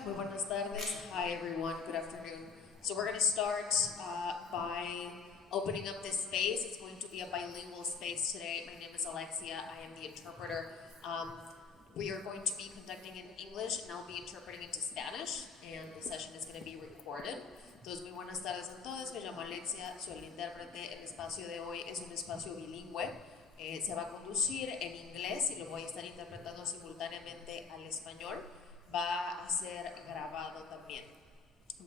Muy buenas tardes. Hi everyone. Good afternoon. So we're going to start by opening up this space. It's going to be a bilingual space today. My name is Alexia. I am the interpreter. We are going to be conducting in English and I'll be interpreting into Spanish, and the session is going to be recorded. Entonces, muy buenas tardes a todos. Me llamo Alexia, soy el intérprete. El espacio de hoy es un espacio bilingüe. Se va a conducir en inglés y lo voy a estar interpretando simultáneamente al español. Va a ser grabado también.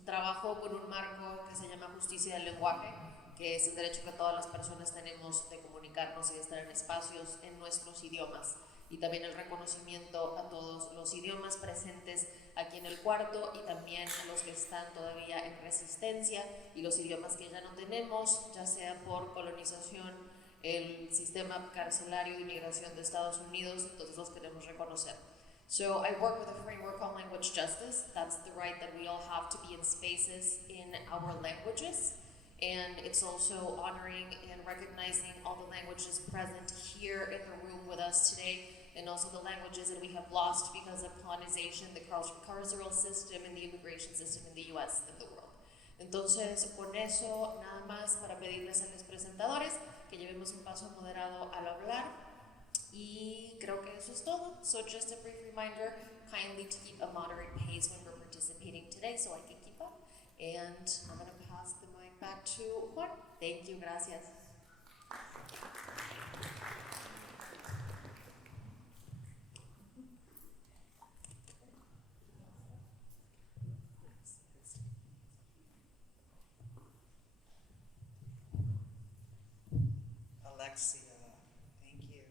Trabajo con un marco que se llama justicia del lenguaje, que es el derecho que todas las personas tenemos de comunicarnos y de estar en espacios en nuestros idiomas, y también el reconocimiento a todos los idiomas presentes aquí en el cuarto y también a los que están todavía en resistencia y los idiomas que ya no tenemos, ya sea por colonización, el sistema carcelario de inmigración de Estados Unidos. Entonces los queremos reconocer. So I work with a framework on language justice. That's the right that we all have to be in spaces in our languages. And it's also honoring and recognizing all the languages present here in the room with us today, and also the languages that we have lost because of colonization, the carceral system, and the immigration system in the US and the world. Entonces, con eso, nada más para pedirles a los presentadores que llevemos un paso moderado al hablar. Y creo que eso es todo. So just a brief reminder, kindly to keep a moderate pace when we're participating today so I can keep up. And I'm going to pass the mic back to Juan. Thank you, gracias. Alexia, thank you.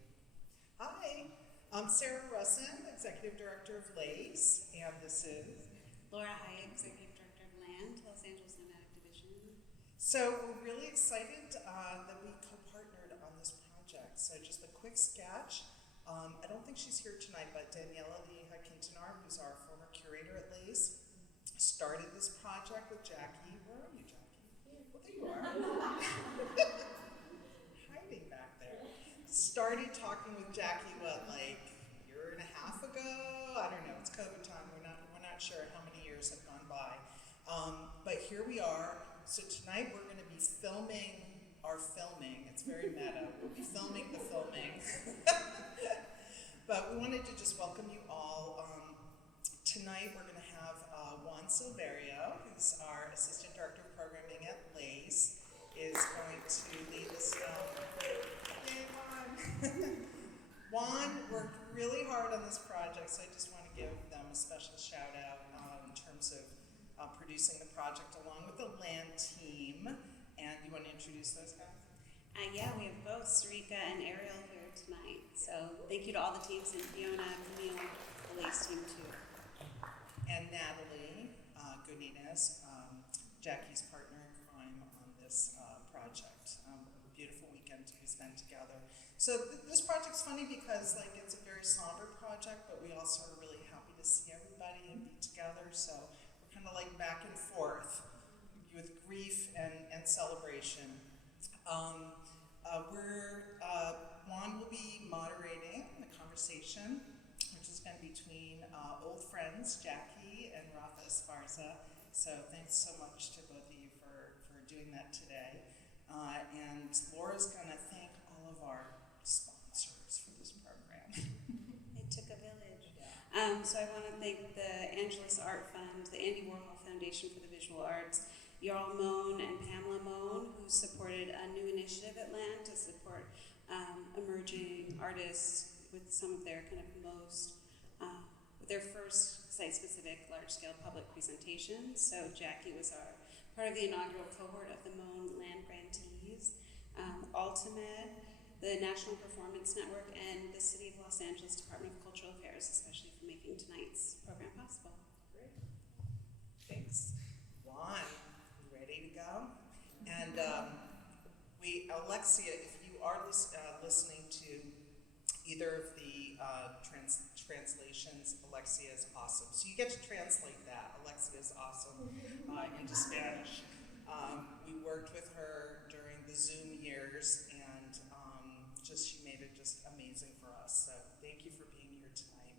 Hi, I'm Sarah Russin, Executive Director of LACE, and this is Laura Hyatt, Executive Director of LAND, Los Angeles Nomadic Division. So we're really excited that we co-partnered on this project. So just a quick sketch. I don't think she's here tonight, but Daniela Quintanar, who's our former curator at LACE, started this project with Jackie. Where are you, Jackie? Well, there you are. Hiding back there. Started talking with Jackie, like a year and a half ago? I don't know, it's COVID time. We're not sure how many years have gone by. But here we are. So tonight we're going to be filming our filming. It's very meta. We'll be filming the filming. But we wanted to just welcome you all. Tonight we're going to have Juan Silverio, who's our Assistant Director of Programming at LACE, is going to lead us down. Hey, Juan. Juan worked really hard on this project, so I just want to give them a special shout out in terms of producing the project along with the LAND team. And you want to introduce those guys? Yeah, we have both Sarika and Ariel here tonight. So thank you to all the teams, and Fiona, Camille, the LACE team too. And Natalie Godinez, Jackie's partner in crime on this project. Beautiful weekend to be spent together. So this project's funny because it's a very somber project, but we also are really happy to see everybody and be together. So we're kind of back and forth with grief and celebration. Juan will be moderating the conversation, which is going to be between old friends, Jackie and Rafa Esparza. So thanks so much to both of you for doing that today. And Laura's going to thank all of our sponsors for this program. It took a village. Yeah. So I want to thank the Angelus Art Fund, the Andy Warhol Foundation for the Visual Arts, Jarl Moan and Pamela Moan, who supported a new initiative at LAND to support emerging artists with some of their kind of most, their first site-specific large-scale public presentations. So Jackie was part of the inaugural cohort of the Moan Land Grantees, Ultimed, the National Performance Network, and the City of Los Angeles Department of Cultural Affairs, especially for making tonight's program possible. Great. Thanks. Juan, you ready to go? And Alexia, if you are listening to either of the translations, Alexia is awesome. So you get to translate that. Alexia is awesome into Spanish. We worked with her during the Zoom years, and she made it just amazing for us. So thank you for being here tonight.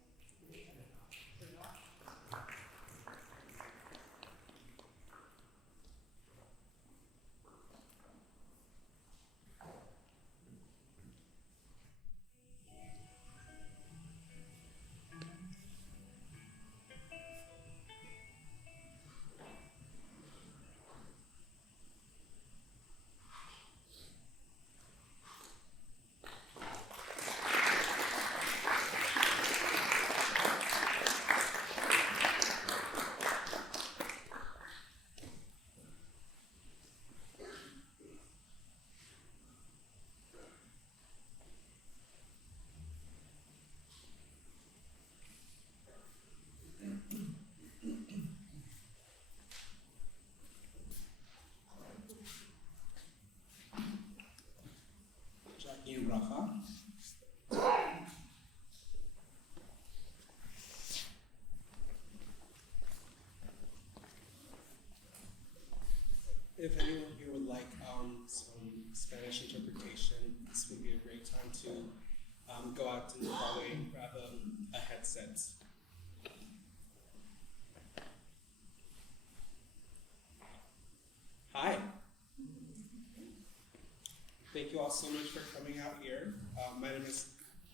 so much for coming out here. My name is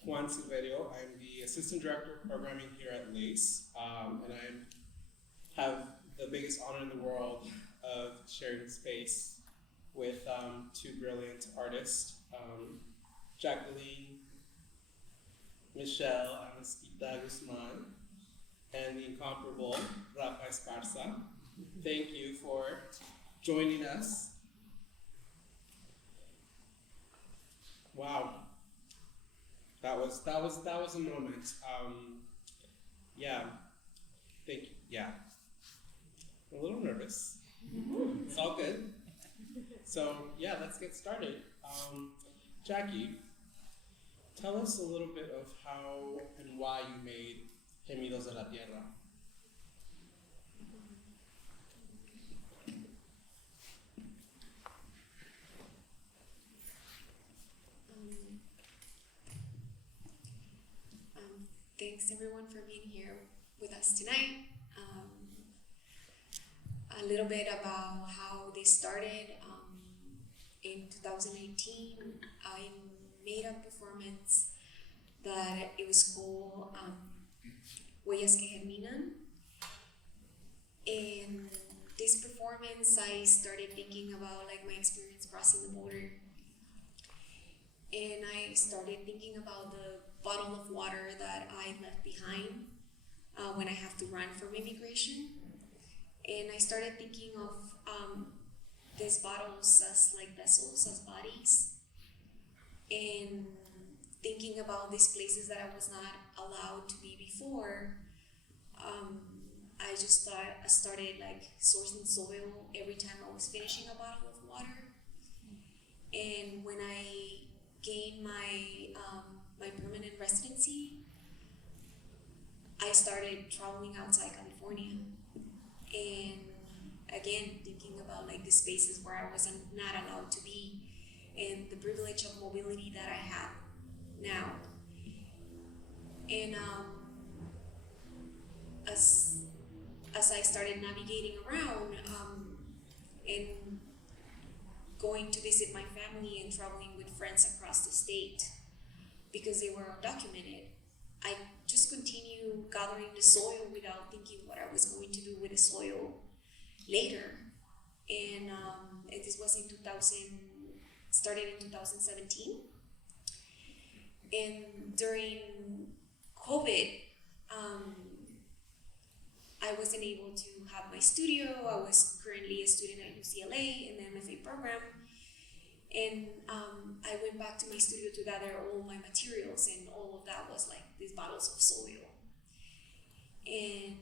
Juan Silverio. I'm the Assistant Director of Programming here at LACE, and I have the biggest honor in the world of sharing space with two brilliant artists, Jacqueline, Michelle Amézquita Guzman, and the incomparable Rafa Esparza. Thank you for joining us. Wow, that was a moment. Yeah, thank you. Yeah, I'm a little nervous. It's all good. So yeah, let's get started. Jackie, tell us a little bit of how and why you made Gemidos de la Tierra. Thanks everyone for being here with us tonight. A little bit about how this started. In 2018, I made a performance that it was called Huellas que Germinan. In this performance, I started thinking about like my experience crossing the border. And I started thinking about the bottle of water that I left behind when I have to run from immigration. And I started thinking of these bottles as like vessels, as bodies, and thinking about these places that I was not allowed to be before. I just started like sourcing soil every time I was finishing a bottle of water. And when I gained my my permanent residency, I started traveling outside California, and again thinking about like the spaces where I wasn't not allowed to be, and the privilege of mobility that I have now. And as I started navigating around and going to visit my family and traveling with friends across the state because they were undocumented, I just continued gathering the soil without thinking what I was going to do with the soil later. And this was in 2017. And during COVID, I wasn't able to have my studio. I was currently a student at UCLA in the MFA program. And I went back to my studio to gather all my materials, and all of that was like these bottles of soil. And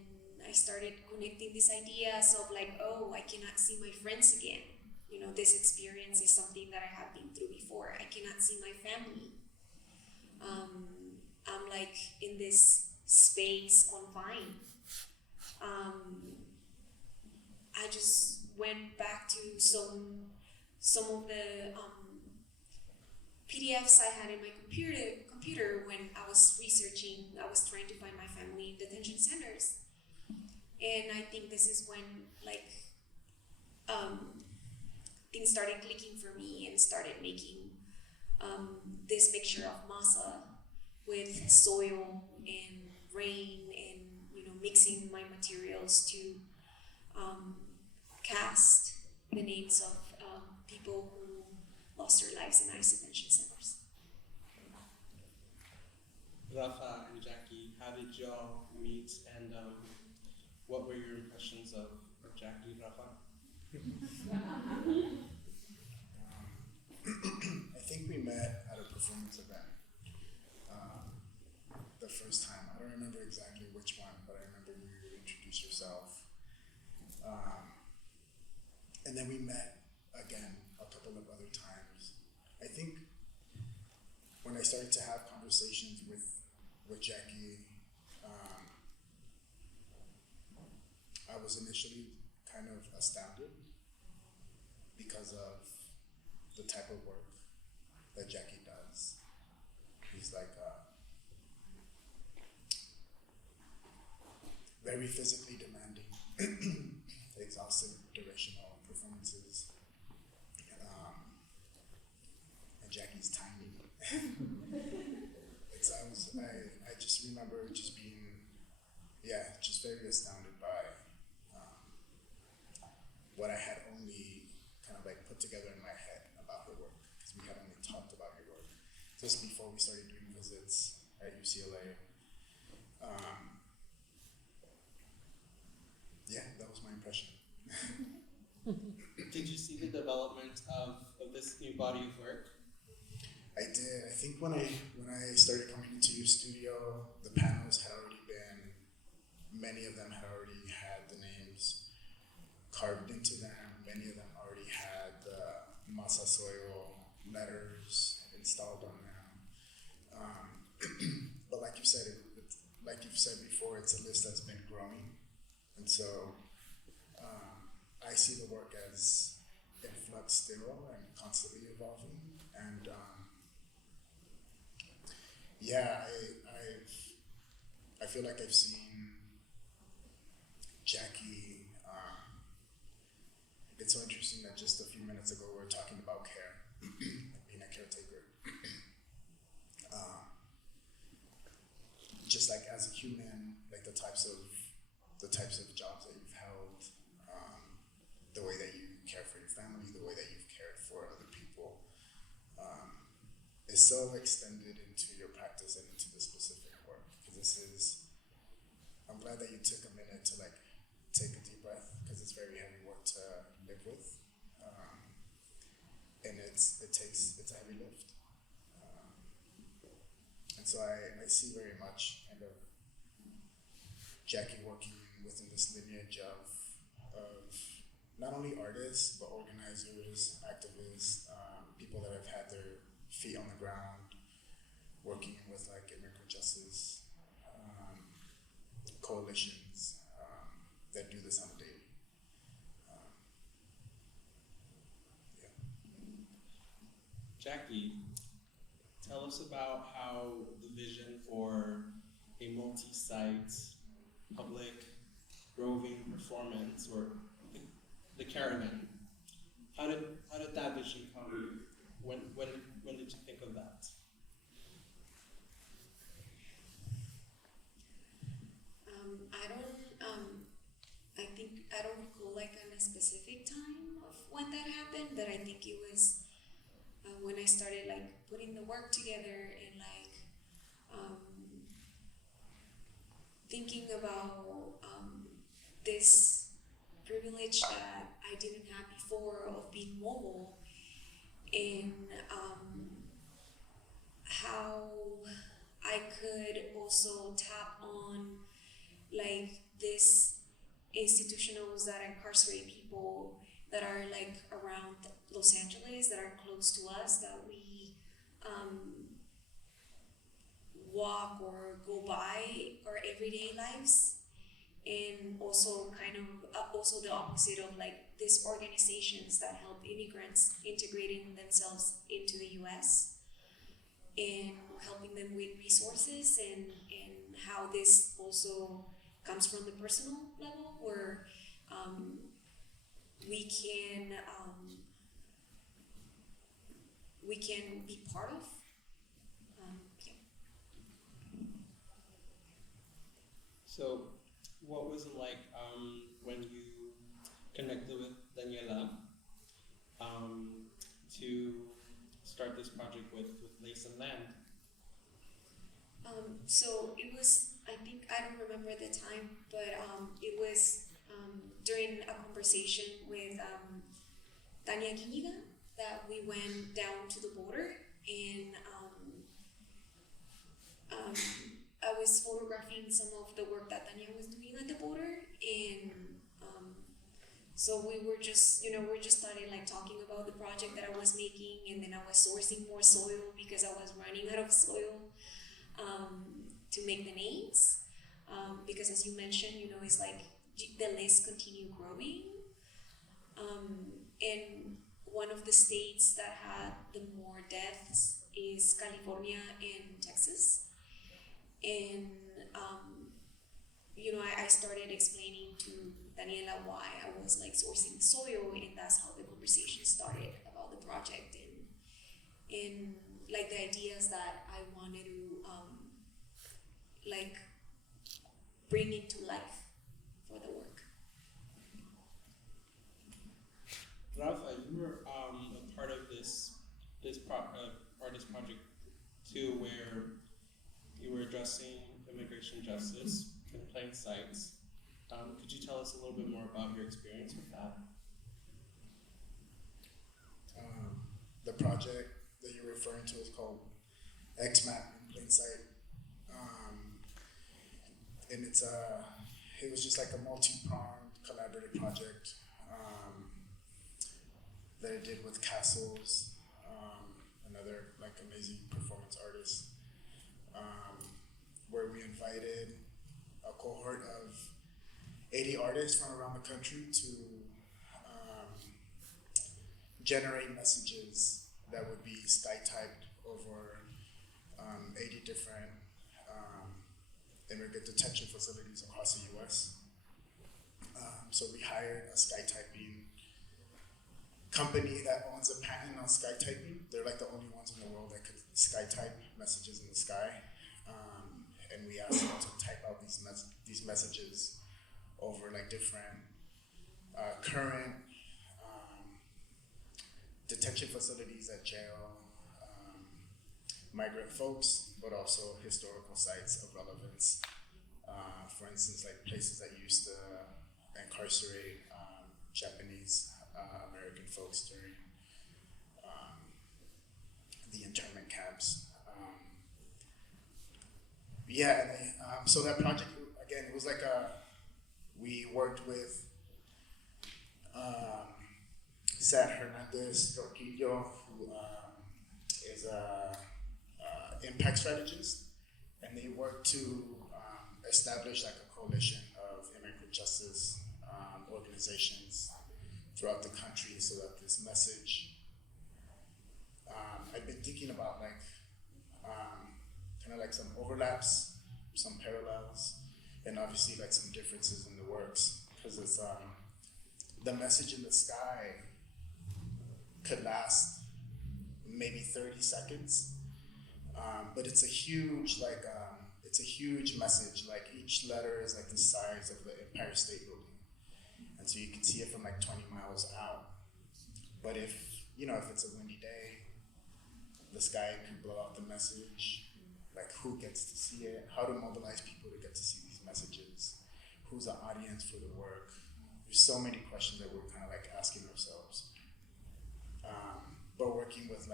I started connecting these ideas of like, oh, I cannot see my friends again. You know, this experience is something that I have been through before. I cannot see my family. I'm like in this space confined. I just went back to some of the PDFs I had in my computer when I was researching. I was trying to find my family in detention centers, and I think this is when like things started clicking for me and started making this mixture of masa with soil and rain, and mixing my materials to cast the names of people who lost their lives in ICE detention centers. Rafa and Jackie, how did y'all meet, and what were your impressions of Jackie, Rafa? I think we met at a performance event the first time. I don't remember exactly which one, but I remember you introduced yourself. And then we met again a couple of other times. I think when I started to have conversations with Jackie, I was initially kind of astounded because of the type of work that Jackie does. He's like very physically demanding, exhaustive, durational performances, Jackie's tiny. I just remember just being, just very astounded by what I had only kind of like put together in my head about her work, because we had only talked about her work just before we started doing visits at UCLA. That was my impression. Did you see the development of this new body of work? I did. I think when I started coming into your studio, the panels had already been, many of them had already had the names carved into them. Many of them already had the masa soil letters installed on them. But like you said, like you've said before, it's a list that's been growing, and so I see the work as in flux still and constantly evolving. And I feel like I've seen Jackie. It's so interesting that just a few minutes ago we were talking about care, being a caretaker. Just like as a human, like the types of jobs that you've held, the way that you care for your family, the way that you've cared for other people, is so extended into your practice and into the specific work. Because I'm glad that you took a minute to like take a deep breath, because it's very heavy work to live with, and it's a heavy lift. And so I see very much kind of Jackie working within this lineage of not only artists, but organizers, activists, people that have had their feet on the ground, working with like immigrant justice coalitions that do this on a daily. Jackie, tell us about how the vision for a multi-site public roving performance, or the caravan, how did that vision come? When did you think of that? I don't recall like on a specific time of when that happened, but I think it was when I started like putting the work together and like thinking about this privilege that I didn't have before of being mobile, and how I could also tap on like this institutionals that incarcerate people that are like around Los Angeles, that are close to us, that we walk or go by our everyday lives, and also kind of also the opposite of like these organizations that help immigrants integrating themselves into the US and helping them with resources, and how this also comes from the personal level, where we can be part of. So, what was it like when you connected with Daniela to start this project with Lace and Land? So it was, I think, I don't remember the time, but it was during a conversation with Tania Guiniga that we went down to the border, and I was photographing some of the work that Tania was doing at the border, and so we were just, we just started like talking about the project that I was making, and then I was sourcing more soil because I was running out of soil to make the names, because as you mentioned, it's like the list continue growing, and one of the states that had the more deaths is California and Texas. And I started explaining to Daniela why I was like sourcing soil, and that's how the conversation started about the project. in like the ideas that I wanted to like bring into life for the work. Rafa, you were a part of this artist project too, where you were addressing immigration justice in plain sight. Could you tell us a little bit more about your experience with that? The project that you're referring to is called XMAP in plain sight. And it was just like a multi-pronged collaborative project that I did with Castles, another like amazing performance artist, where we invited a cohort of 80 artists from around the country to generate messages that would be sky-typed over 80 different immigrant detention facilities across the U.S. So we hired a sky-typing company that owns a patent on sky-typing. They're like the only ones in the world that could sky-type messages in the sky. And we asked them to type out these messages over like different current detention facilities at jail, migrant folks, but also historical sites of relevance. For instance, like places that used to incarcerate Japanese American folks during the internment camps. So that project, again, it was like we worked with Seth Hernandez Torquillo, who is a impact strategist, and they worked to establish like a coalition of immigrant justice organizations throughout the country, so that this message, I've been thinking about like kind of like some overlaps, some parallels, and obviously like some differences in the works, because it's the message in the sky could last maybe 30 seconds, but it's a huge message. Like each letter is like the size of the Empire State Building, and so you can see it from like 20 miles out. But if it's a windy day, the sky could blow out the message. Like who gets to see it? How to mobilize people to get to see these messages? Who's the audience for the work? There's so many questions that we're kind of like asking ourselves. But working with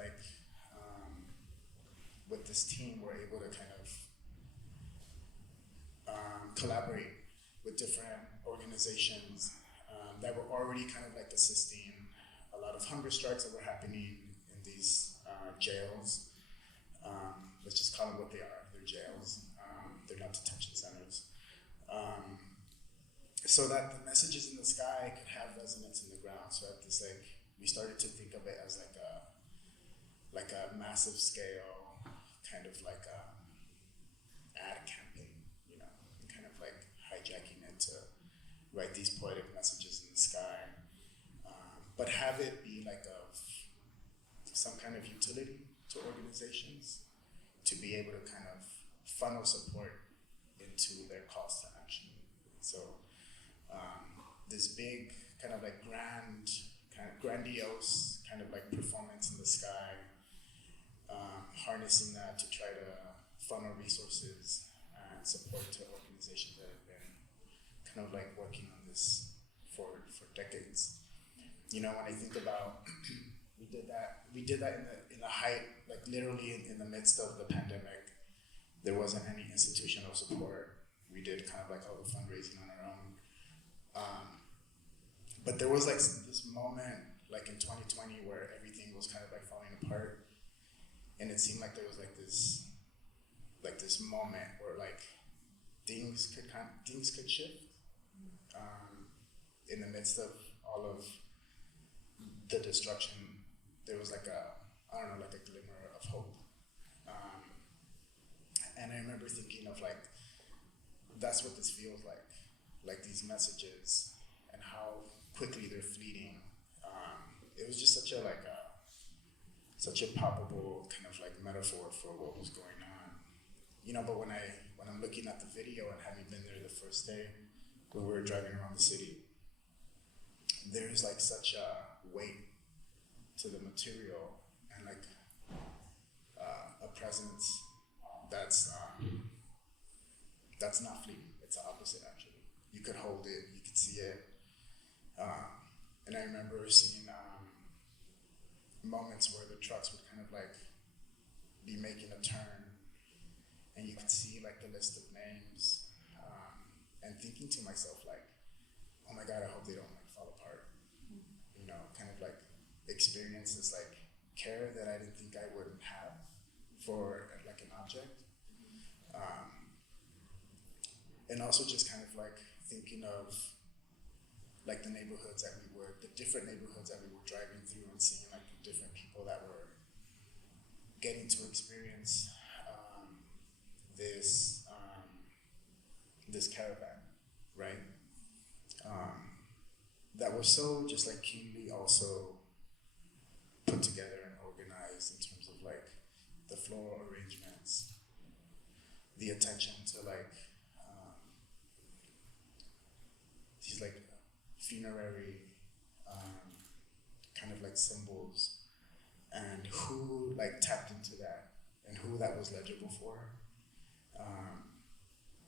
with this team, we're able to kind of collaborate with different organizations that were already kind of like assisting a lot of hunger strikes that were happening in these jails. Let's just call them what they are. They're jails. They're not detention centers. So that the messages in the sky could have resonance in the ground. So at this we started to think of it as like a massive scale kind of like ad campaign, and kind of like hijacking it to write these poetic messages in the sky, but have it be like of some kind of utility to organizations to be able to kind of funnel support into their calls to action. So this big kind of like grandiose kind of like performance in the sky, harnessing that to try to funnel resources and support to organizations that have been kind of like working on this for decades. When I think about we did that in the height, like literally in the midst of the pandemic. There wasn't any institutional support. We did kind of like all the fundraising on our own. But there was like this moment like in 2020 where everything was kind of like falling apart, and it seemed like there was like this moment where like things could shift in the midst of all of the destruction. There was like a glimmer of hope. And I remember thinking of like, that's what this feels like these messages and how quickly they're fleeting. It was just such such a palpable kind of like metaphor for what was going on. You know, but when I'm looking at the video and having been there the first day when we were driving around the city, there's like such a weight to the material and like a presence that's not fleeting. It's the opposite, actually. You could hold it, you could see it. And I remember seeing moments where the trucks would kind of like be making a turn, and you could see like the list of names, and thinking to myself like, oh my God, I hope they don't like fall apart. You know, kind of like experiences like care that I didn't think I would have for like an object. And also just kind of like thinking of like the neighborhoods that the different neighborhoods that we were driving through and seeing like the different people that were getting to experience this caravan, right? That was so just like keenly also put together and organized in terms of like the floral arrangements, the attention to like these like funerary kind of like symbols, and who like tapped into that, and who that was legible for,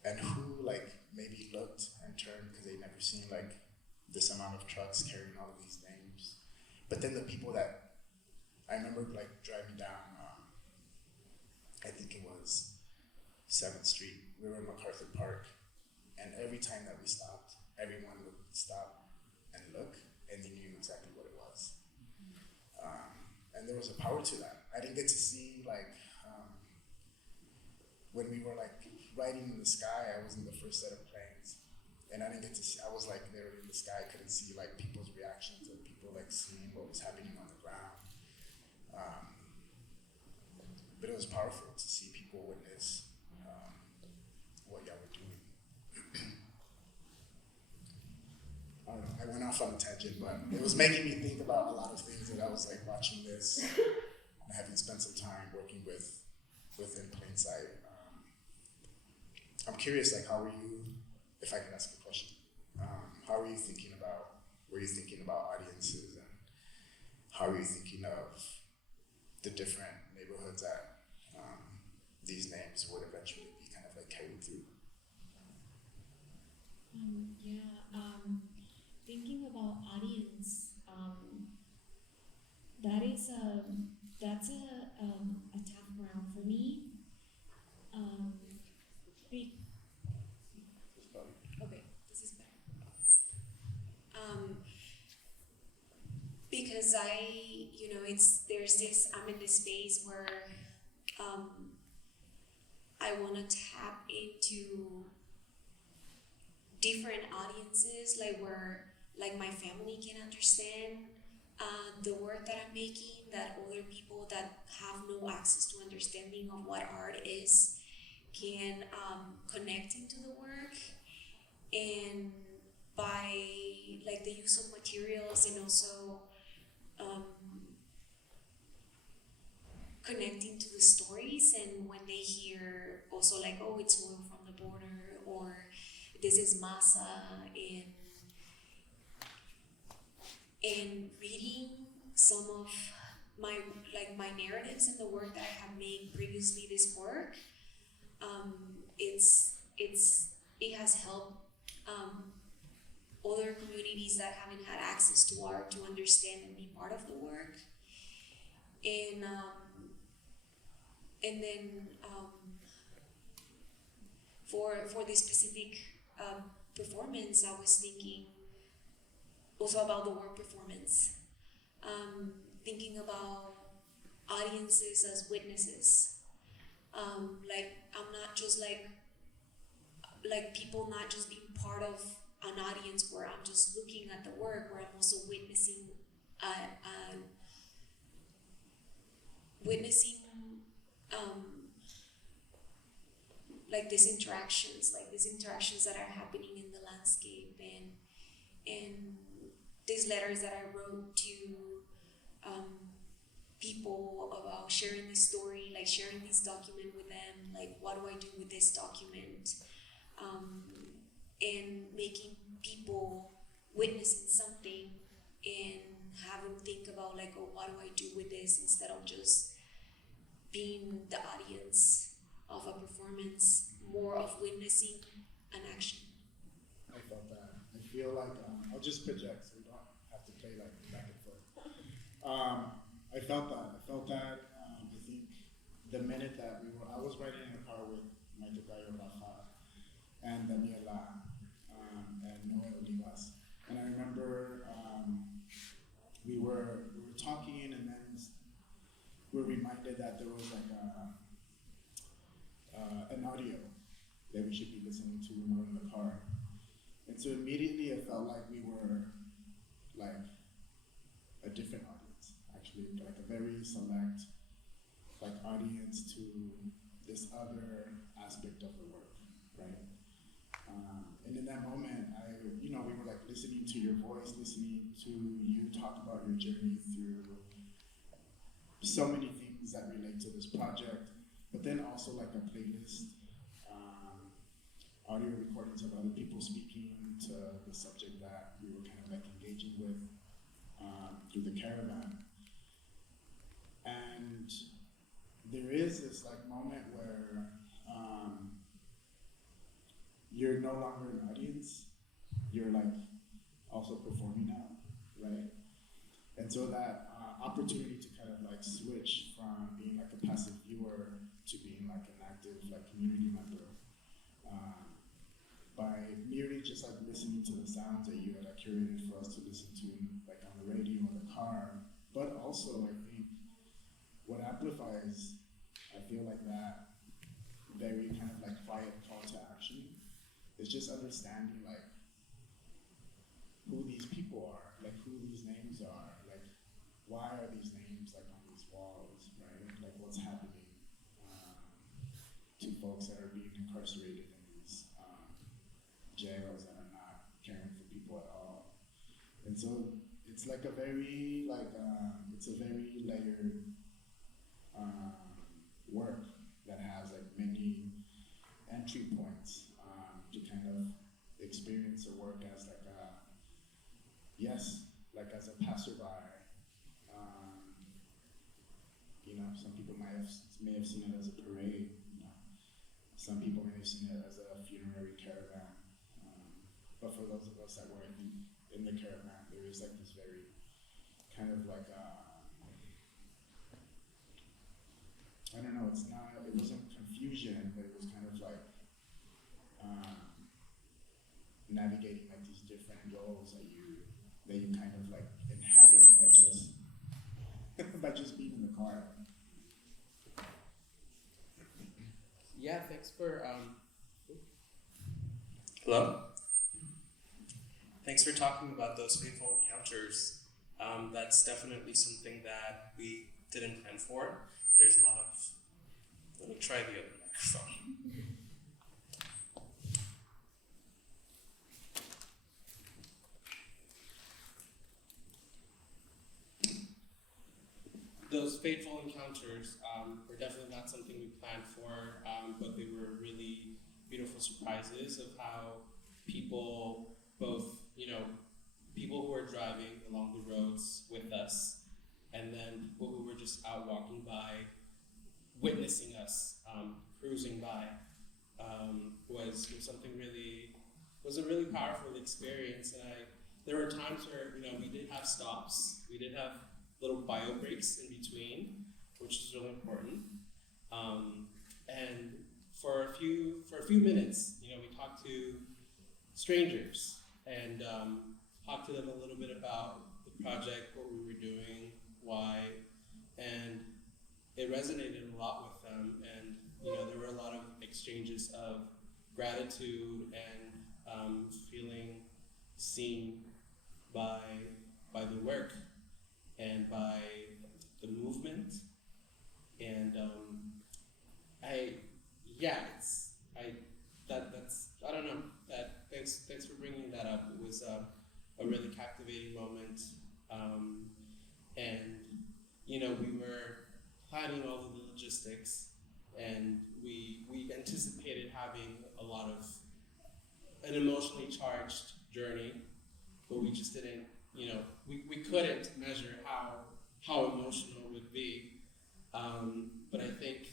and who like maybe looked and turned because they'd never seen like this amount of trucks carrying all of these names. But then the people that I remember like driving down, I think it was 7th Street. We were in MacArthur Park, and every time that we stopped, everyone would stop and look, and they knew exactly what it was. And there was a power to that. I didn't get to see like when we were like riding in the sky. I was in the first set of planes, and I didn't get to see. I was like there in the sky. I couldn't see like people's reactions and people like seeing what was happening on the ground. But it was powerful to see people witness what y'all were doing. I don't know, I went off on a tangent, but it was making me think about a lot of things that I was like watching this and having spent some time working within plain sight. I'm curious, like, how were you, if I can ask a question, how were you thinking about audiences, and how are you thinking of the different neighborhoods that these names would eventually be kind of like carried through? Thinking about audience, that's a tough ground for me. Okay, this is better. Because I'm in this space where I want to tap into different audiences, like where like my family can understand the work that I'm making, that other people that have no access to understanding of what art is can connect into the work, and by like the use of materials, and also connecting to the stories, and when they hear also like, oh, it's soil from the border, or this is masa, and reading some of my narratives and the work that I have made previously, this work, it has helped other communities that haven't had access to art to understand and be part of the work. And then for this specific performance, I was thinking also about the work performance, thinking about audiences as witnesses. Like I'm not just like people not just being part of an audience where I'm just looking at the work, where I'm also witnessing like these interactions that are happening in the landscape, and these letters that I wrote to people about sharing this story, like sharing this document with them, like what do I do with this document, and making people witnessing something and have them think about like, oh, what do I do with this, instead of just being the audience of a performance, more of witnessing an action. I felt that. I feel like I'll just project, so we don't have to play like back and forth. I felt that. I think the minute that I was riding in a car with my tocayo Rafa and DTLA and Noel Olivas, and I remember we were talking, and then we were reminded that there was like an audio that we should be listening to when we're in the car. And so immediately it felt like we were like a different audience, actually, like a very select like audience to this other aspect of the work, right? And in that moment, we were like listening to your voice, listening to you talk about your journey through so many things that relate to this project, but then also like a playlist, audio recordings of other people speaking to the subject that we were kind of like engaging with through the caravan. And there is this like moment where you're no longer an audience, you're like also performing now, right? And so that opportunity to kind of like switch from being like a passive viewer to being like an active like community member, by merely just like listening to the sounds that you had curated for us to listen to like on the radio in the car, but also I think what amplifies, I feel like that very kind of like quiet call to action is just understanding like who these people are, like who these names are, like why are these names like on these walls, right? Like what's happening to folks that are being incarcerated in these jails that are not caring for people at all. And so it's like a very it's a very layered work that has like many entry points to kind of experience the work as like like as a passerby. Some people may have seen it as a parade. Some people may have seen it as a funerary caravan. But for those of us that were in the caravan, there is like this very kind of like I don't know. It wasn't confusion, but it was kind of like navigating like these different roles that you kind of like inhabit by just being in the car. Yeah, thanks for hello? Thanks for talking about those fateful encounters. That's definitely something that we didn't plan for. There's a lot of, let me try the other microphone. Those fateful encounters were definitely not something we planned for, but they were really beautiful surprises of how people, both, people who were driving along the roads with us, and then people who were just out walking by, witnessing us, cruising by, was something was a really powerful experience. And there were times where, we did have stops, we did have little bio breaks in between, which is really important. And for a few minutes, we talked to strangers and talked to them a little bit about the project, what we were doing, why, and it resonated a lot with them. And there were a lot of exchanges of gratitude and feeling seen by the work and by the movement. And I don't know, thanks for bringing that up. It was a really captivating moment, and we were planning all of the logistics, and we anticipated having a lot of an emotionally charged journey, but we just didn't, we couldn't measure how emotional it would be. But I think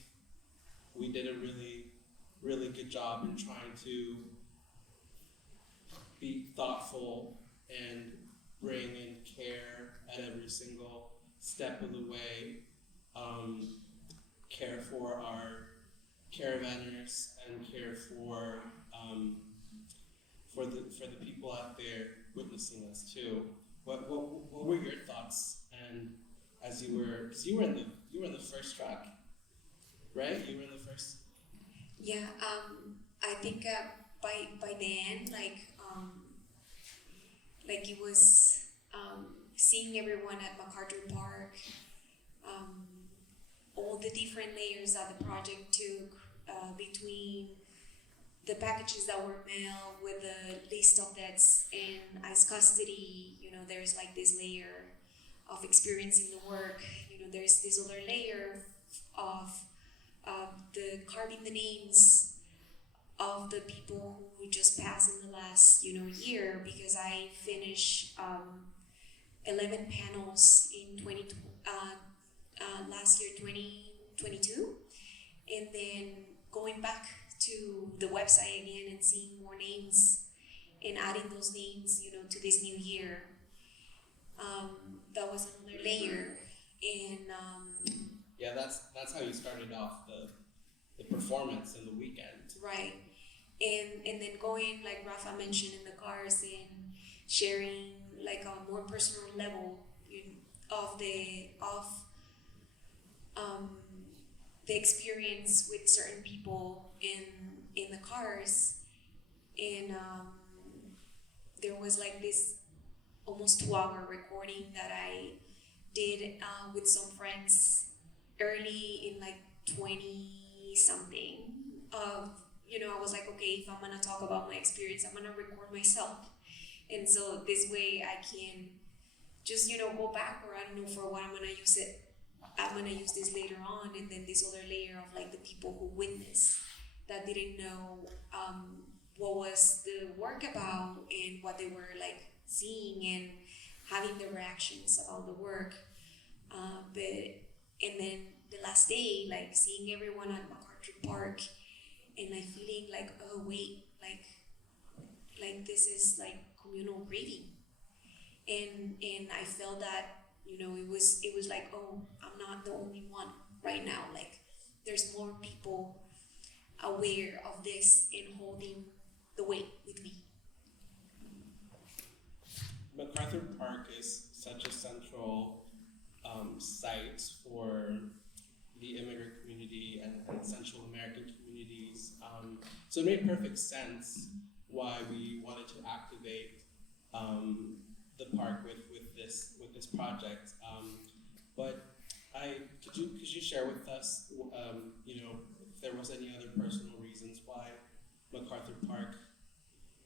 we did a really, really good job in trying to be thoughtful and bring in care at every single step of the way, care for our caravanners and care for the people out there witnessing us too. What were your thoughts? And as you were, because you were in the first track, right? You were in the first. Yeah, I think by the end, like it was seeing everyone at MacArthur Park, all the different layers that the project took, between the packages that were mailed with the list of debts and ICE custody. There's like this layer of experiencing the work. There's this other layer of the carving the names of the people who just passed in the last year, because I finished 11 panels in last year 2022, and then going back to the website again and seeing more names and adding those names to this new year. That was another layer, and yeah, that's how you started off the performance in the weekend. Right, and then going, like Rafa mentioned, in the cars and sharing like a more personal level of the experience with certain people in the cars, and there was like this almost 2-hour recording that I did with some friends early in like 20 something. I was like, okay, if I'm gonna talk about my experience, I'm gonna record myself, and so this way I can just go back, or I don't know for what I'm gonna use it. I'm gonna use this later on, and then this other layer of like the people who witnessed that didn't know what was the work about and what they were like seeing and having the reactions about the work. And then the last day, like seeing everyone at MacArthur Park, and like feeling like, oh wait, like this is like communal grieving, and I felt that it was like, oh, I'm not the only one right now. Like there's more people aware of this and holding the weight with me. MacArthur Park is such a central site for the immigrant community and Central American communities. So it made perfect sense why we wanted to activate the park with this project. But could you share with us, if there was any other personal reasons why MacArthur Park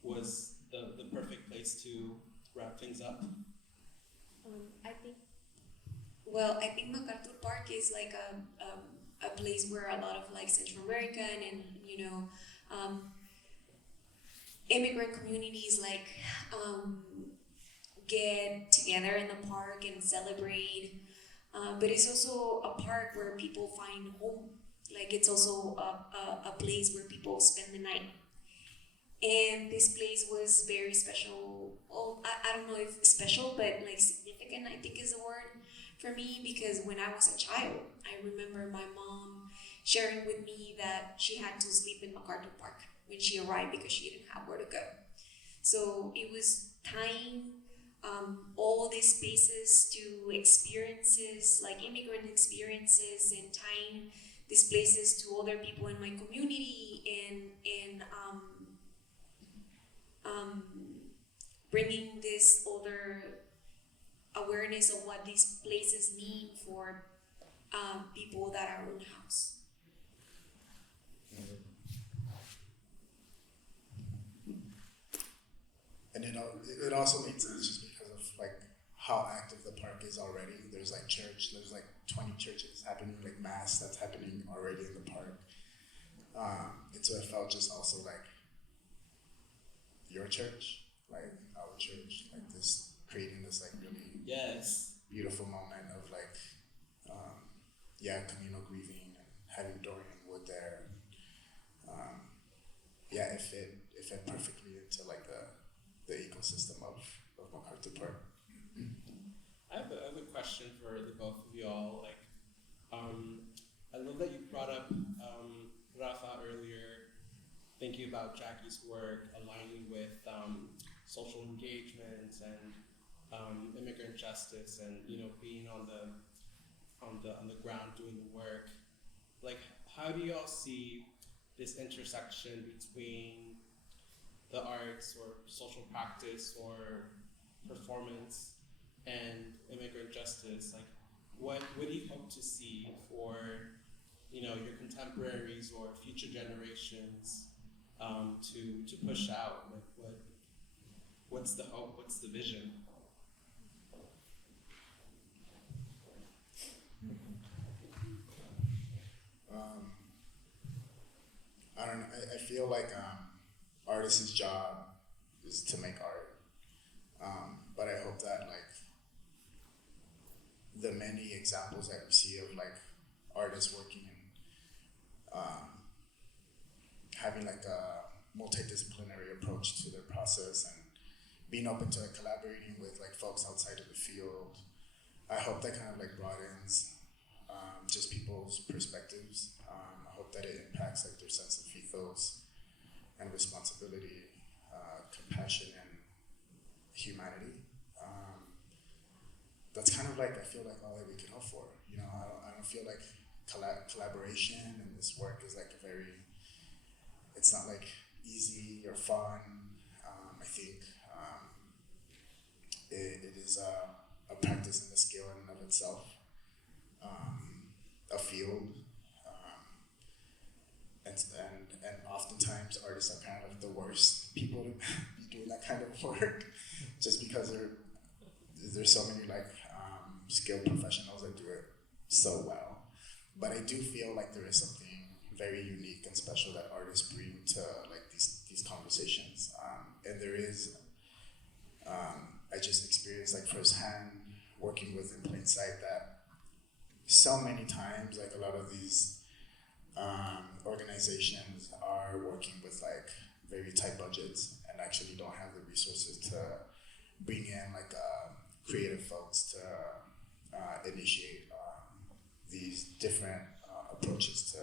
was the perfect place to wrap things up? I think MacArthur Park is like a place where a lot of like Central American and immigrant communities like get together in the park and celebrate. But it's also a park where people find home. Like it's also a place where people spend the night. And this place was very special. Well, I don't know if special, but like significant, I think is the word for me, because when I was a child, I remember my mom sharing with me that she had to sleep in MacArthur Park when she arrived because she didn't have where to go. So it was tying all these spaces to experiences, like immigrant experiences, and tying these places to other people in my community, and bringing this other awareness of what these places mean for people that are own house. And it also makes sense just because of like how active the park is already. There's like church, there's like 20 churches happening, like mass that's happening already in the park. And so it felt just also like your church, like our church, like this, creating this like really Yes. beautiful moment of like, communal grieving and having Dorian Wood there. It fit perfectly into like the ecosystem of MacArthur Park. I have a question for the both of y'all. Like, I love that you brought up Rafa earlier, thinking about Jackie's work aligning with social engagement and immigrant justice, and being on the ground doing the work. Like, how do y'all see this intersection between the arts or social practice or performance and immigrant justice? Like, what do you hope to see for your contemporaries or future generations to push out? Like, what's the hope? What's the vision? I don't know. I feel like artists' job is to make art, but I hope that like the many examples that we see of like artists working and having like a multidisciplinary approach to their process and being open to collaborating with like folks outside of the field. I hope that kind of like broadens just people's perspectives. I hope that it impacts like their sense of ethos and responsibility, compassion and humanity. That's kind of like, I feel like all that we can hope for. I don't feel like collaboration and this work is like it's not like easy or fun. I think it is a practice and a skill in and of itself, a field, and oftentimes artists are kind of like the worst people to be doing that kind of work, just because there's so many like skilled professionals that do it so well. But I do feel like there is something very unique and special that artists bring to like these conversations, and there is. I just experienced like firsthand working with In Plain Sight that so many times like a lot of these organizations are working with like very tight budgets and actually don't have the resources to bring in like creative folks to initiate these different approaches to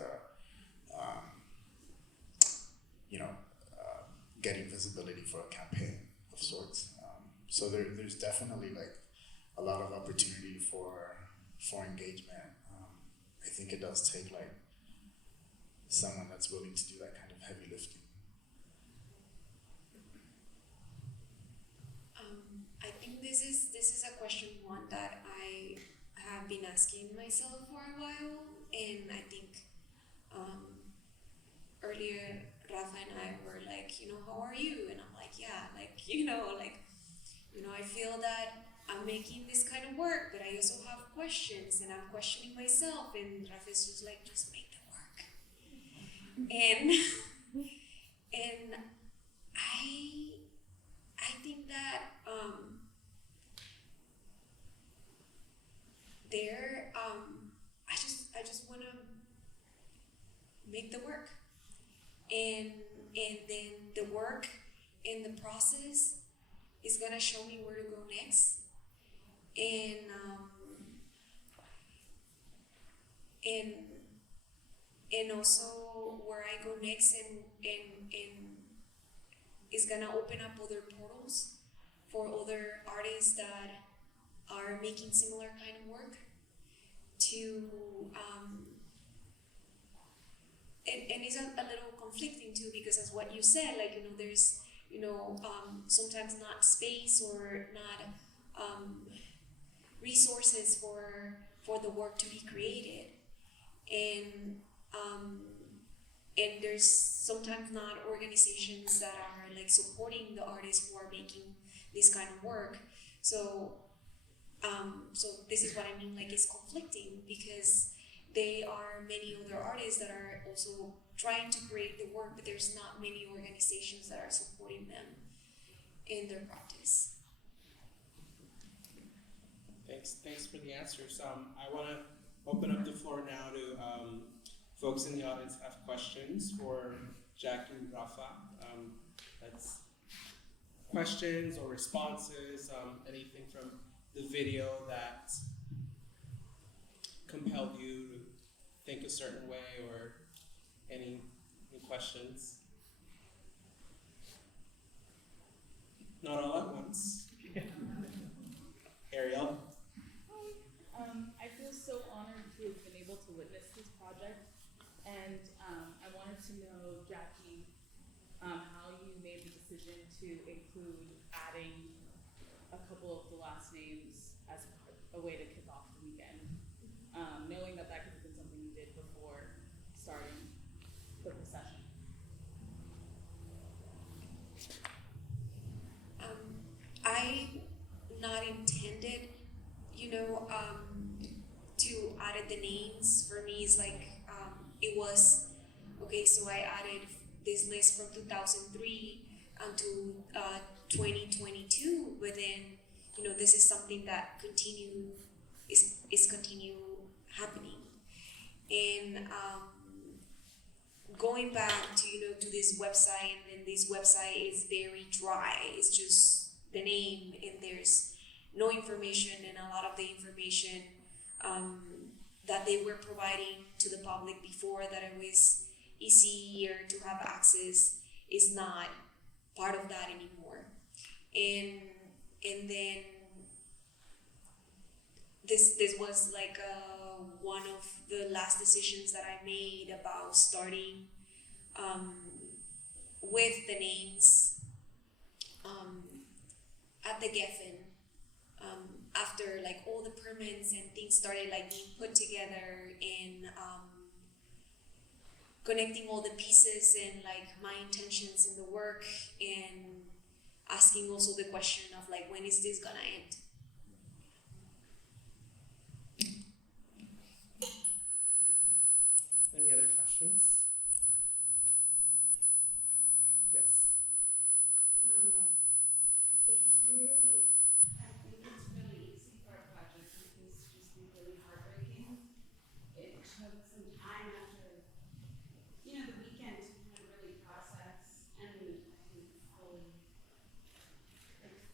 getting visibility for a campaign of sorts. So there's definitely like a lot of opportunity for engagement. I think it does take like someone that's willing to do that kind of heavy lifting. I think this is a question, one, that I have been asking myself for a while, and I think earlier Rafa and I were like, how are you? And I'm like, yeah, like, I feel that I'm making this kind of work, but I also have questions, and I'm questioning myself, and Rafa's just like, just make the work. And I think that I just want to make the work, and then the work and the process is gonna show me where to go next, and also where I go next, and is gonna open up other portals for other artists that are making similar kind of work to and it's a little conflicting too, because as what you said, like, there's sometimes not space or not resources for the work to be created, and there's sometimes not organizations that are like supporting the artists who are making this kind of work. So So this is what I mean, like it's conflicting because there are many other artists that are also trying to create the work, but there's not many organizations that are supporting them in their practice. Thanks for the answers. I want to open up the floor now to folks in the audience who have questions for Jackie and Rafa. That's questions or responses, anything from the video that compelled you to think a certain way, or any questions? Not all at once. Ariel? I feel so honored to have been able to witness this project, and I wanted to know, Jackie, how you made the decision to include adding a couple of the last names as a way to kick off the weekend, knowing that could have been something you did before starting the procession. I not intended, to add the names. For me, it's like it was okay. So I added this list from 2003 to 2022, but then this is something that is continue happening, and going back to this website, and then this website is very dry. It's just the name, and there's no information, and a lot of the information that they were providing to the public before, that it was easier to have access, is not part of that anymore. And then this was like one of the last decisions that I made about starting with the names at the Geffen. After like all the permits and things started like being put together, and connecting all the pieces, and like my intentions in the work, and asking also the question of like, when is this gonna end? Any other questions? Yes. It's really, I think it's really easy for a project like this to just be really heartbreaking. It took some time after, the weekend to kind of really process and I think fully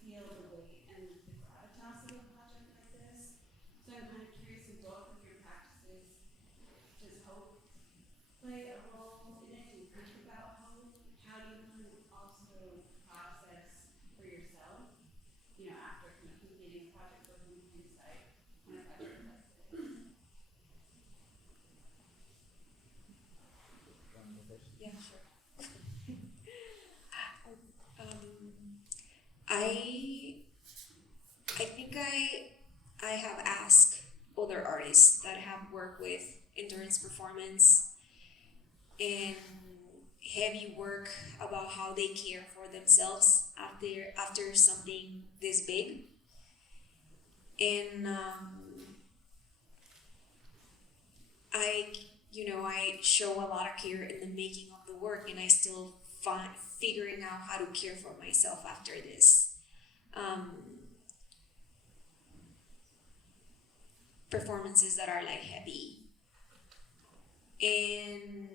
feel the weight and the gravitas of a project like this. So I'm kind of curious, in both of your practices, does hope play a role in it? Do you think about hope? How do you kind of also process for yourself, after kind of completing a project with an insight on a project like this? Yeah, sure. I think I have asked other artists that have worked with endurance performance and heavy work about how they care for themselves after something this big, and I show a lot of care in the making of the work, and I still figuring out how to care for myself after this. Performances that are like heavy, and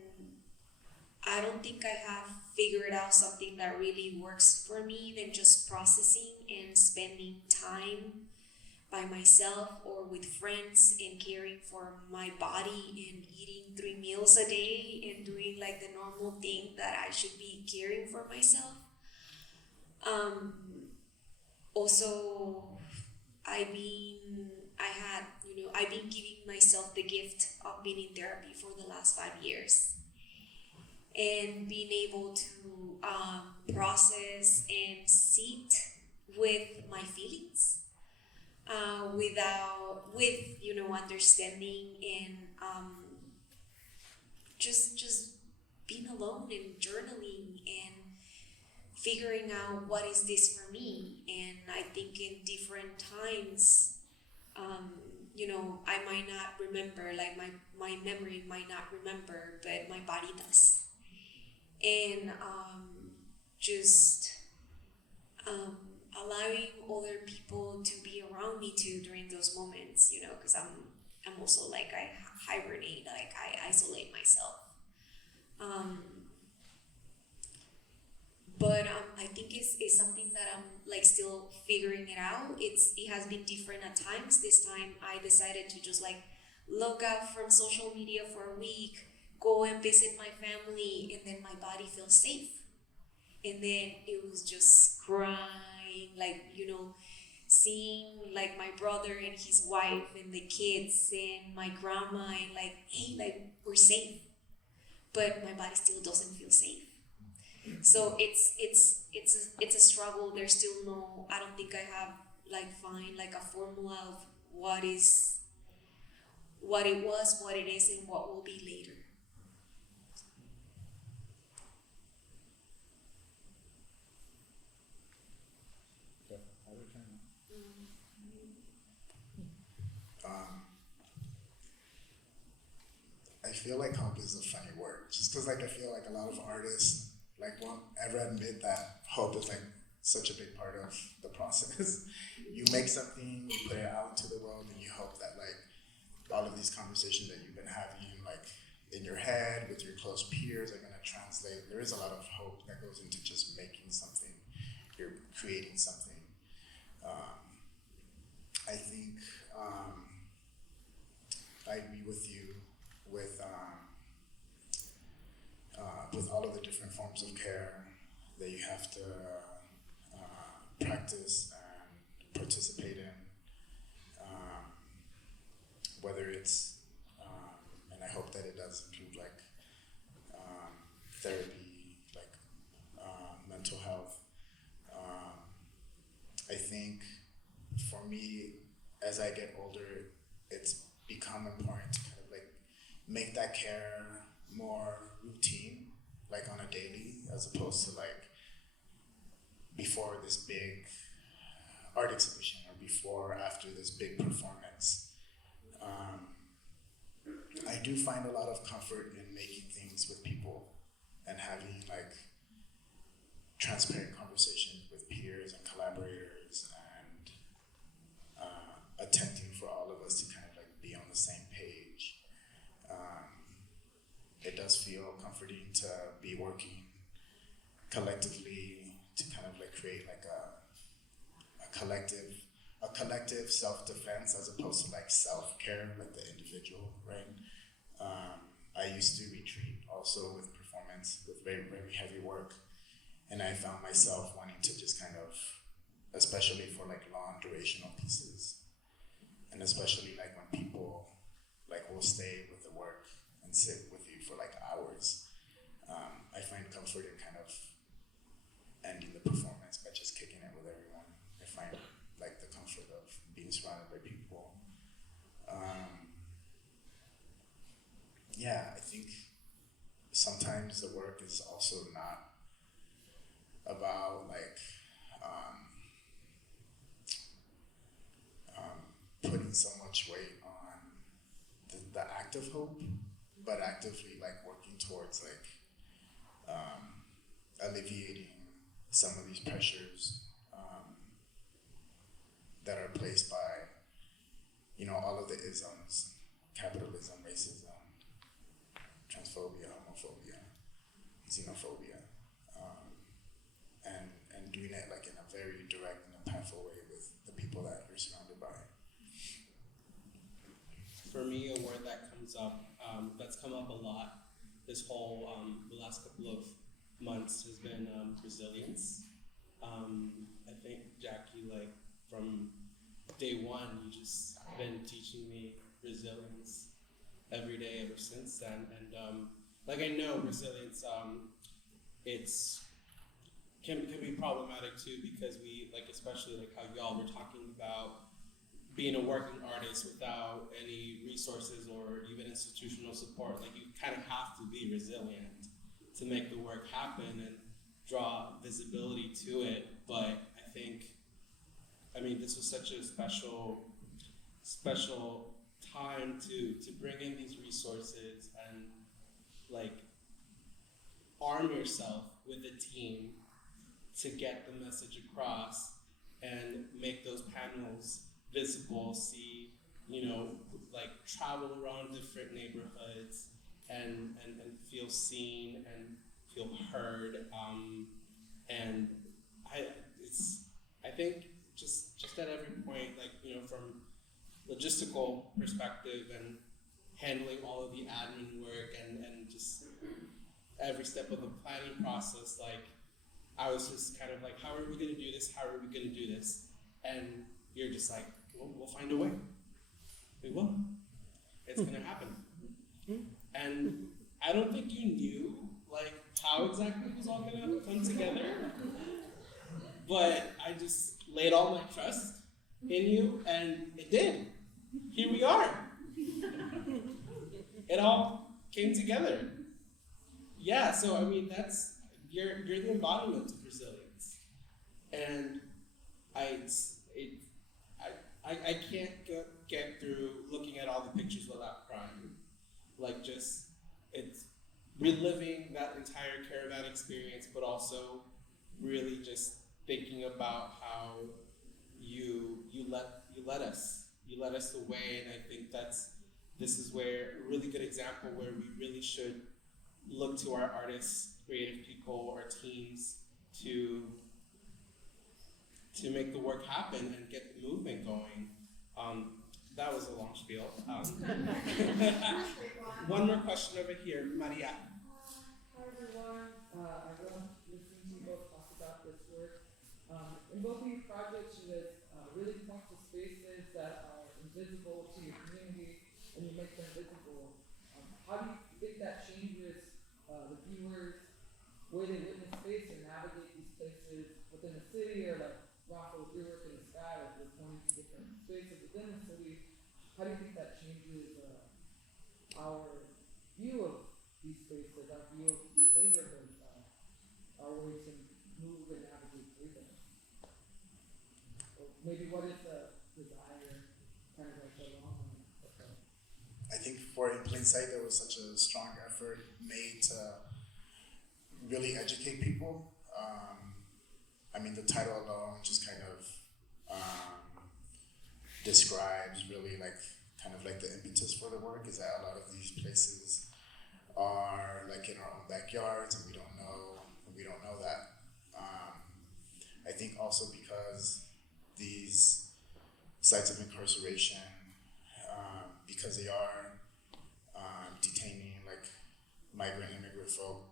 I don't think I have figured out something that really works for me than just processing and spending time by myself or with friends and caring for my body and eating 3 meals a day and doing like the normal thing that I should be caring for myself. Also, I've been giving myself the gift of being in therapy for the last 5 years, and being able to process and sit with my feelings with understanding, and just being alone and journaling and figuring out what is this for me. And I think in different times you know, I might not remember, like my memory might not remember, but my body does. And just allowing other people to be around me too during those moments, you know, because I'm also like, I hibernate, like I isolate myself. But I think it's something that I'm like still figuring it out. It has been different at times. This time I decided to just like log out from social media for a week, go and visit my family, and then my body feels safe. And then it was just crying, like, you know, seeing like my brother and his wife and the kids and my grandma, and like, hey, like we're safe, but my body still doesn't feel safe. So it's a struggle. There's still no, I don't think I have like find like a formula of what it was, what it is, and what will be later. I feel like hope is a funny word, just because like I feel like a lot of artists like won't ever admit that hope is like such a big part of the process. You make something, you put it out into the world, and you hope that like all of these conversations that you've been having like in your head with your close peers are gonna translate. There is a lot of hope that goes into just making something. You're creating something. I think I agree with you with all of the different forms of care that you have to practice and participate in, whether it's, and I hope that it does include like therapy, like mental health. I think for me, as I get older, it's become important to kind of like make that care more routine, like on a daily, as opposed to like before this big art exhibition or before or after this big performance. I do find a lot of comfort in making things with people and having like transparent conversations with peers and collaborators, and attempting for all of us to kind of like be on the same page. It does feel comforting to be working collectively to kind of like create like a collective self-defense as opposed to like self-care, like the individual, right? I used to retreat also with performance, with very, very heavy work, and I found myself wanting to just kind of, especially for like long durational pieces, and especially like when people like will stay with the work and sit with you for like hours. I find comfort in kind of ending the performance by just kicking it with everyone. I find like the comfort of being surrounded by people. Yeah, I think sometimes the work is also not about like putting so much weight on the act of hope, but actively like working towards like alleviating some of these pressures that are placed by, you know, all of the isms: capitalism, racism, transphobia, homophobia, xenophobia, and doing it like in a very direct and impactful way with the people that you're surrounded by. For me, a word that comes up, that's come up a lot this whole, the last couple of months has been resilience. I think, Jackie, like from day one, you just been teaching me resilience every day ever since then. And like I know resilience, it's can be problematic too, because we, like, especially like how y'all were talking about being a working artist without any resources or even institutional support. Like, you kind of have to be resilient to make the work happen and draw visibility to it. But I think, I mean, this was such a special special time to bring in these resources and like arm yourself with a team to get the message across and make those panels visible, see, like travel around different neighborhoods and feel seen and feel heard. And I think just at every point, like, from logistical perspective and handling all of the admin work and just every step of the planning process, like, I was just kind of like, how are we gonna do this? How are we gonna do this? And you're just like, we'll find a way. We will. It's gonna happen. And I don't think you knew like how exactly it was all gonna come together, but I just laid all my trust in you, and it did. Here we are. It all came together. Yeah. So I mean, you're the embodiment of resilience, and I can't get through looking at all the pictures without crying. Like, just, it's reliving that entire caravan experience, but also really just thinking about how you led us the way. And I think this is where a really good example where we really should look to our artists, creative people, our teams to make the work happen and get the movement going. That was a long spiel. One more question over here, Maria. Hi everyone. I love listening to you both talk about this work. In both of your projects, you guys really point to spaces that are invisible to your community, and you make them visible. How do you think that changes the viewers' way they witness space or navigate these places within the city, or like Rafa, with your work in the sky, like you're pointing to different spaces within the city? How do you think that changes our view of these spaces, our view of these neighborhoods, our way to move and navigate through them? Or maybe what is the desire, kind of like the long run? I think for In Plain Sight, there was such a strong effort made to really educate people. I mean, the title alone just kind of describes really kind of the impetus for the work, is that a lot of these places are like in our own backyards, and we don't know that. I think also because these sites of incarceration, because they are detaining migrant immigrant folk,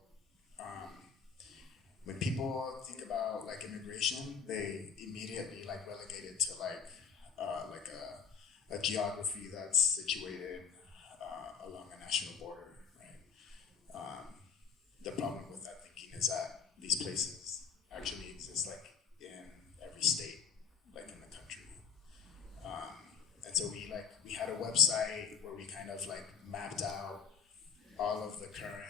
when people think about immigration, they immediately relegate it to a geography that's situated along a national border, right? The problem with that thinking is that these places actually exist in every state, in the country. And so we had a website where we kind of mapped out all of the current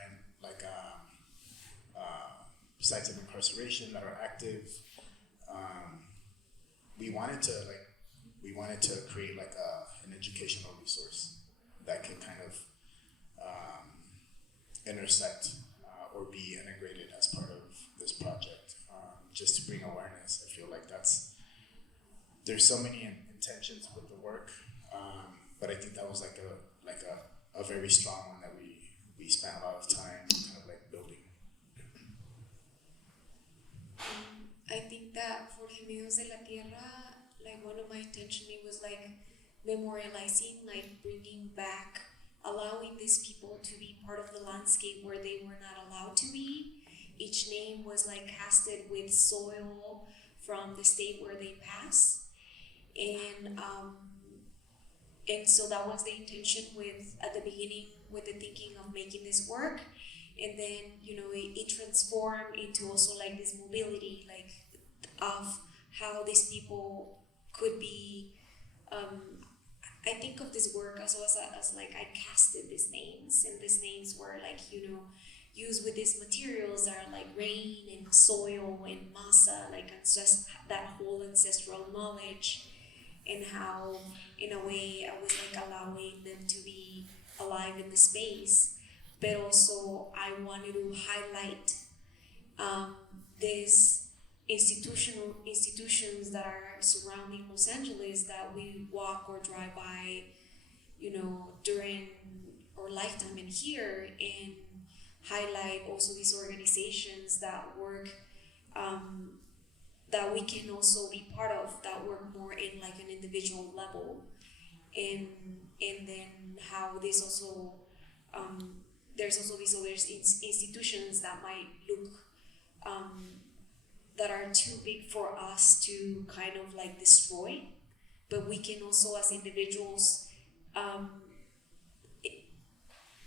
sites of incarceration that are active. We wanted to create an educational resource that can kind of intersect or be integrated as part of this project, just to bring awareness. I feel like there's so many intentions with the work, but I think that was a very strong one that we spent a lot of time kind of building. I think that for Gemidos de la Tierra, one of my intention, it was memorializing, bringing back, allowing these people to be part of the landscape where they were not allowed to be. Each name was casted with soil from the state where they pass, and so that was the intention at the beginning with the thinking of making this work. And then, it transformed into also this mobility, of how these people could be. I think of this work as I casted these names, and these names were used with these materials that are rain and soil and masa, that whole ancestral knowledge. and how, in a way, I was like allowing them to be alive in the space, but also I wanted to highlight these institutions that are surrounding Los Angeles that we walk or drive by, during our lifetime in here, and highlight also these organizations that work, that we can also be part of, that work more in like an individual level, and then how this also, there's also these other institutions that might look, that are too big for us to kind of like destroy, but we can also as individuals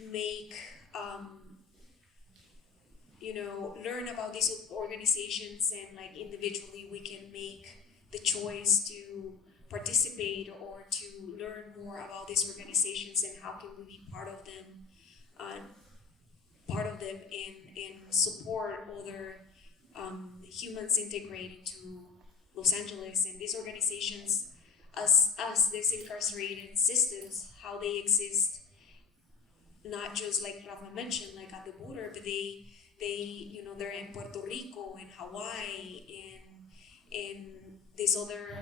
make, learn about these organizations, and like individually we can make the choice to participate or to learn more about these organizations and how can we be part of them, and support other humans integrated to Los Angeles, and these organizations as these incarcerated systems, how they exist, not just like Rafa mentioned, like at the border, but they they're in Puerto Rico and Hawaii and these other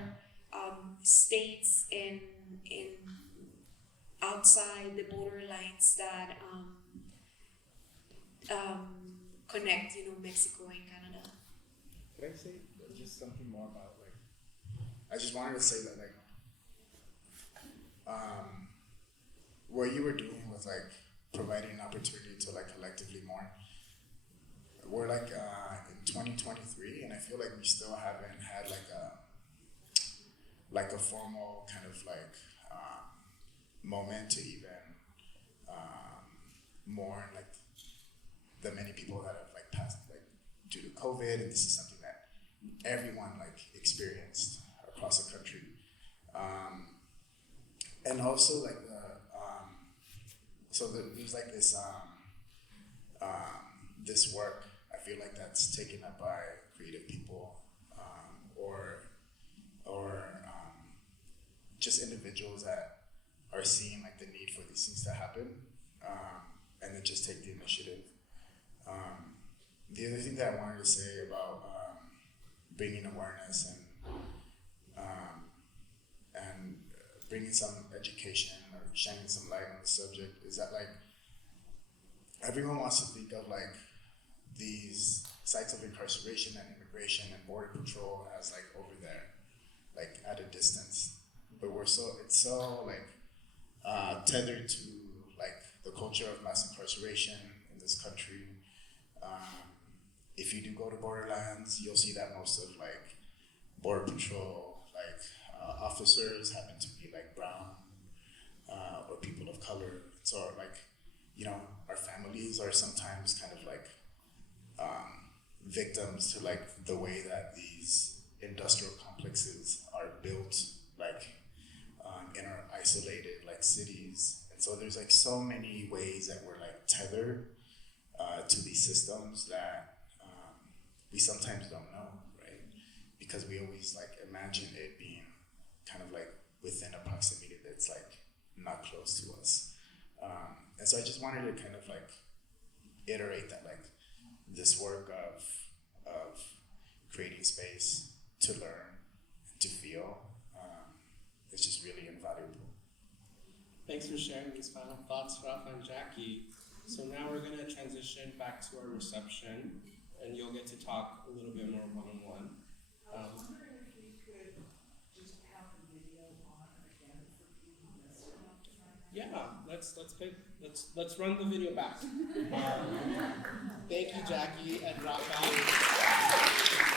states and outside the borderlines that connect, Mexico and Canada. Could I say just something more about I just wanted to say that what you were doing was providing an opportunity to collectively mourn. We're in 2023, and I feel like we still haven't had a formal kind of moment to even mourn the many people that have passed due to COVID, and this is something that everyone experienced across the country, and also there's this work. I feel like that's taken up by creative people, or just individuals that are seeing the need for these things to happen, and then just take the initiative. The other thing that I wanted to say about bringing awareness and bringing some education or shining some light on the subject is that everyone wants to think of these sites of incarceration and immigration and border patrol as over there, at a distance, but it's so tethered to the culture of mass incarceration in this country. If you do go to borderlands, you'll see that most of border patrol officers happen to be brown or people of color. So our families are sometimes kind of victims to the way that these industrial complexes are built in our isolated cities. And so there's so many ways that we're tethered to these systems that we sometimes don't know, right? Because we always imagine it being kind of within a proximity that's not close to us. And so I just wanted to kind of iterate that this work of creating space to learn, to feel, is just really invaluable. Thanks for sharing these final thoughts, Rafa and Jackie. So now we're going to transition back to our reception, and you'll get to talk a little bit more one-on-one. I was wondering if we could just have the video on again for people who missed it. Yeah, let's run the video back. Thank you, Jackie and Rafa.